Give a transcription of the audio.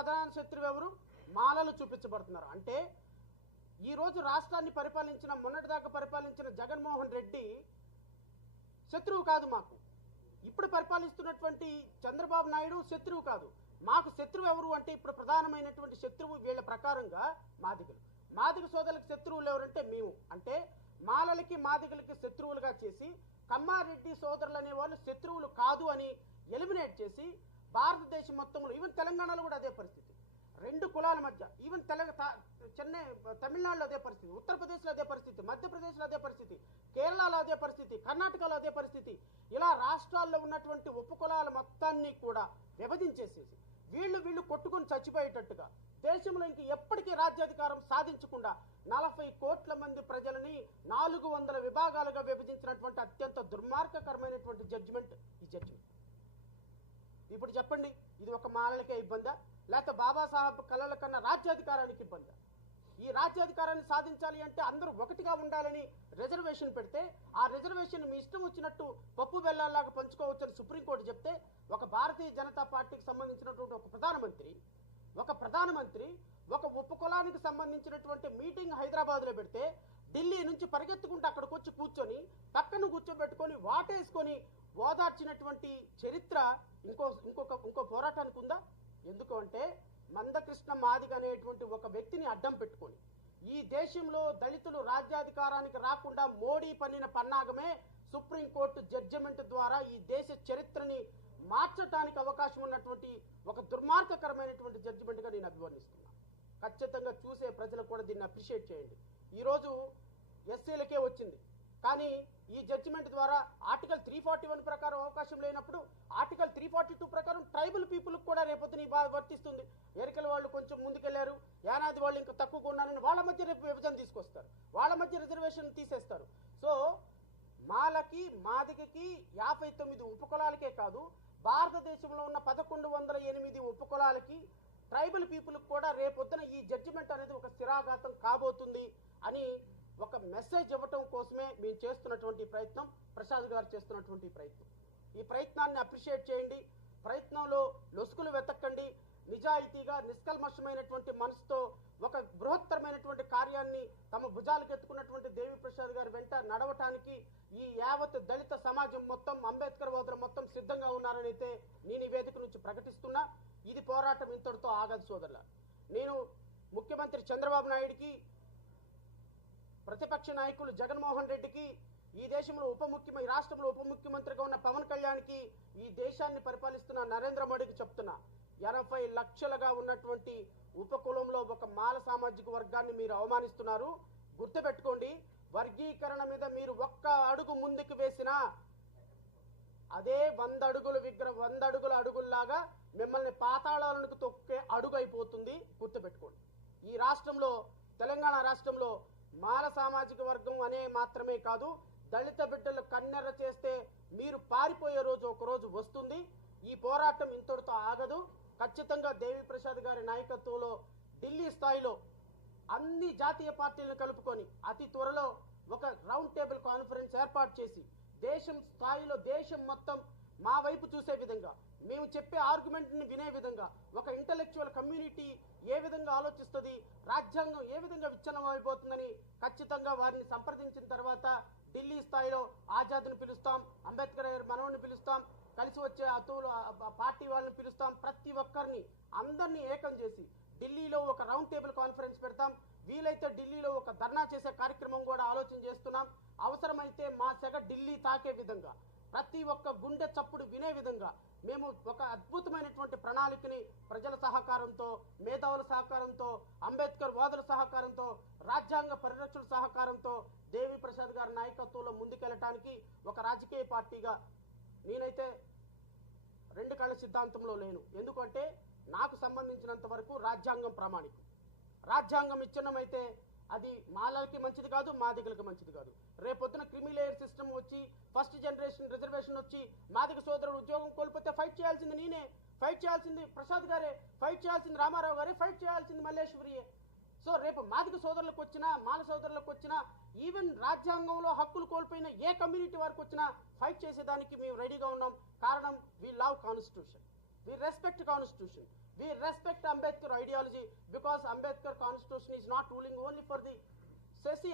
ప్రధాన శత్రువు ఎవరు? మాలలు చూపించబడుతున్నారు. అంటే ఈ రోజు రాష్ట్రాన్ని పరిపాలించిన, మొన్నటిదాకా పరిపాలించిన జగన్మోహన్ రెడ్డి శత్రువు కాదు మాకు. ఇప్పుడు పరిపాలిస్తున్నటువంటి చంద్రబాబు నాయుడు శత్రువు కాదు. మాకు శత్రువు ఎవరు అంటే ఇప్పుడు ప్రధానమైనటువంటి శత్రువు వీళ్ళ ప్రకారంగా మాదిగలు. మాదిగ సోదరులకు శత్రువులు ఎవరంటే మేము. అంటే మాలలకి మాదిగలకి శత్రువులుగా చేసి కమ్మారెడ్డి సోదరులు అనే వాళ్ళు శత్రువులు కాదు అని ఎలిమినేట్ చేసి భారతదేశం మొత్తంలో, ఈవెన్ తెలంగాణలో కూడా అదే పరిస్థితి. రెండు కులాల మధ్య, ఈవెన్ చెన్నై తమిళనాడులో అదే పరిస్థితి, ఉత్తరప్రదేశ్లో అదే పరిస్థితి, మధ్యప్రదేశ్లో అదే పరిస్థితి, కేరళలో అదే పరిస్థితి, కర్ణాటకలో అదే పరిస్థితి. ఇలా రాష్ట్రాల్లో ఉన్నటువంటి ఉపకులాల మొత్తాన్ని కూడా విభజించేసేసి వీళ్ళు కొట్టుకుని చచ్చిపోయేటట్టుగా దేశంలో ఇంక ఎప్పటికీ రాజ్యాధికారం సాధించకుండా 40 కోట్ల మంది ప్రజలని 400 విభాగాలుగా విభజించినటువంటి అత్యంత దుర్మార్గకరమైనటువంటి జడ్జిమెంట్ ఈ జడ్జిమెంట్. ఇప్పుడు చెప్పండి, ఇది ఒక మాలలకే ఇబ్బందా, లేకపోతే బాబాసాహెబ్ కళల కన్నా రాజ్యాధికారానికి ఇబ్బందా? ఈ రాజ్యాధికారాన్ని సాధించాలి అంటే అందరూ ఒకటిగా ఉండాలని రిజర్వేషన్ పెడితే ఆ రిజర్వేషన్ మీ ఇష్టం వచ్చినట్టు పప్పు బెల్లాల్లాగా పంచుకోవచ్చని సుప్రీంకోర్టు చెప్తే ఒక భారతీయ జనతా పార్టీకి సంబంధించినటువంటి ఒక ప్రధానమంత్రి ఒక ఉపకులానికి సంబంధించినటువంటి మీటింగ్ హైదరాబాద్లో పెడితే ఢిల్లీ నుంచి పరిగెత్తుకుంటూ అక్కడికి వచ్చి కూర్చొని పక్కన కూర్చోబెట్టుకొని వాటేసుకొని ఓదార్చినటువంటి చరిత్ర ఇంకో పోరాటానికి ఉందా? ఎందుకు అంటే మందకృష్ణ మాదిగ అనేటువంటి ఒక వ్యక్తిని అడ్డం పెట్టుకొని ఈ దేశంలో దళితులు రాజ్యాధికారానికి రాకుండా మోడీ పన్నిన పన్నాగమే సుప్రీంకోర్టు జడ్జిమెంట్ ద్వారా ఈ దేశ చరిత్రని మార్చడానికి అవకాశం ఉన్నటువంటి ఒక దుర్మార్గకరమైనటువంటి జడ్జిమెంట్ గా నేను అభివర్ణిస్తున్నా. ఖచ్చితంగా చూసే ప్రజలు కూడా దీన్ని అప్రిషియేట్ చేయండి. ఈరోజు ఎస్సీలకే వచ్చింది, కానీ ఈ జడ్జిమెంట్ ద్వారా ఆర్టికల్ 341 ప్రకారం అవకాశం లేనప్పుడు ఆర్టికల్ 342 ప్రకారం ట్రైబల్ పీపుల్ కూడా రేపొద్దున వర్తిస్తుంది. ఎరికల వాళ్ళు కొంచెం ముందుకెళ్లారు, యానాది వాళ్ళు ఇంకా తక్కువగా ఉన్నారని వాళ్ళ మధ్య రేపు విభజన తీసుకొస్తారు, వాళ్ళ మధ్య రిజర్వేషన్ తీసేస్తారు. సో మాలకి మాదిగకి 59 ఉపకులాలకే కాదు, భారతదేశంలో ఉన్న 1108 ఉపకులాలకి ట్రైబల్ పీపుల్ కూడా రేపొద్దున ఈ జడ్జిమెంట్ అనేది ఒక స్థిరాఘాతం కాబోతుంది అని ఒక మెసేజ్ ఇవ్వటం కోసమే మేము చేస్తున్నటువంటి ప్రయత్నం, ప్రసాద్ గారు చేస్తున్నటువంటి ప్రయత్నం. ఈ ప్రయత్నాన్ని అప్రిషియేట్ చేయండి, ప్రయత్నంలో లొసుకులు వెతకండి. నిజాయితీగా నిష్కల్మషమైనటువంటి మనసుతో ఒక బృహత్తరమైనటువంటి కార్యాన్ని తమ భుజాలకు ఎత్తుకున్నటువంటి దేవి ప్రసాద్ గారి వెంట నడవటానికి ఈ యావత్ దళిత సమాజం మొత్తం, అంబేద్కర్ వాదులు మొత్తం సిద్ధంగా ఉన్నారని అయితే నేను ఈ వేదిక నుంచి ప్రకటిస్తున్నా. ఇది పోరాటం ఇంతటితో ఆగదు సోదరుల. నేను ముఖ్యమంత్రి చంద్రబాబు నాయుడికి, ప్రతిపక్ష నాయకులు జగన్మోహన్ రెడ్డికి, ఈ దేశంలో రాష్ట్రంలో ఉప ముఖ్యమంత్రిగా ఉన్న పవన్ కళ్యాణ్కి, ఈ దేశాన్ని పరిపాలిస్తున్న నరేంద్ర మోడీకి చెప్తున్నా, 80 లక్షలుగా ఉన్నటువంటి ఉపకులంలో ఒక మాల సామాజిక వర్గాన్ని మీరు అవమానిస్తున్నారు. గుర్తుపెట్టుకోండి, వర్గీకరణ మీద మీరు ఒక్క అడుగు ముందుకు వేసినా అదే 100 అడుగుల అడుగుల్లాగా మిమ్మల్ని పాతాళాలకు తొక్కే అడుగు అయిపోతుంది. గుర్తుపెట్టుకోండి. ఈ రాష్ట్రంలో, తెలంగాణ రాష్ట్రంలో మాల సామాజిక వర్గం అనే మాత్రమే కాదు, దళిత బిడ్డలు కన్నెర్ర చేస్తే మీరు పారిపోయే రోజు ఒకరోజు వస్తుంది. ఈ పోరాటం ఇంతటితో ఆగదు. ఖచ్చితంగా దేవి ప్రసాద్ గారి నాయకత్వంలో ఢిల్లీ స్థాయిలో అన్ని జాతీయ పార్టీలను కలుపుకొని అతి త్వరలో ఒక రౌండ్ టేబుల్ కాన్ఫరెన్స్ ఏర్పాటు చేసి దేశం స్థాయిలో దేశం మొత్తం మా వైపు చూసే విధంగా, మేము చెప్పే ఆర్గ్యుమెంట్ ని వినే విధంగా, ఒక ఇంటలెక్చువల్ కమ్యూనిటీ ఏ విధంగా ఆలోచిస్తుంది, రాజ్యాంగం ఏ విధంగా విచ్ఛిన్నం అయిపోతుందని ఖచ్చితంగా వారిని సంప్రదించిన తర్వాత ఢిల్లీ స్థాయిలో ఆజాద్ని పిలుస్తాం, అంబేద్కర్ మనవడిని పిలుస్తాం, కలిసి వచ్చే అతువులు పార్టీ వాళ్ళని పిలుస్తాం, ప్రతి ఒక్కరిని అందరినీ ఏకం చేసి ఢిల్లీలో ఒక రౌండ్ టేబుల్ కాన్ఫరెన్స్ పెడతాం. వీలైతే ఢిల్లీలో ఒక ధర్నా చేసే కార్యక్రమం కూడా ఆలోచన చేస్తున్నాం. అవసరమైతే మా సెగ ఢిల్లీ తాకే విధంగా, ప్రతి ఒక్క గుండె చప్పుడు వినే విధంగా మేము ఒక అద్భుతమైనటువంటి ప్రణాళికని ప్రజల సహకారంతో, మేధావుల సహకారంతో, అంబేద్కర్ వాదుల సహకారంతో, రాజ్యాంగ పరిరక్షణ సహకారంతో దేవి ప్రసాద్ గారి నాయకత్వంలో ముందుకెళ్ళటానికి ఒక రాజకీయ పార్టీగా నేనైతే 2 కళ్ళ సిద్ధాంతంలో లేను. ఎందుకంటే నాకు సంబంధించినంత వరకు రాజ్యాంగం ప్రామాణికం. రాజ్యాంగం విచ్ఛిన్నమైతే అది మాలలకి మంచిది కాదు, మాదిగలకి మంచిది కాదు. రేపొద్దున క్రిమిలేయర్ సిస్టమ్ వచ్చి, ఫస్ట్ జనరేషన్ రిజర్వేషన్ వచ్చి మాదిగ సోదరుడు ఉద్యోగం కోల్పోతే ఫైట్ చేయాల్సింది నేనే, ఫైట్ చేయాల్సింది ప్రసాద్ గారే, ఫైట్ చేయాల్సింది రామారావు గారే, ఫైట్ చేయాల్సింది మల్లేశ్వరియే. సో రేపు మాదిగ సోదరులకు వచ్చినా, మాల సోదరులకు వచ్చినా, ఈవెన్ రాజ్యాంగంలో హక్కులు కోల్పోయిన ఏ కమ్యూనిటీ వారికి వచ్చినా ఫైట్ చేసేదానికి మేము రెడీగా ఉన్నాం. కారణం, we love constitution, we respect constitution, We respect Ambedkar ideology because Ambedkar constitution is not ruling only for the SC, ST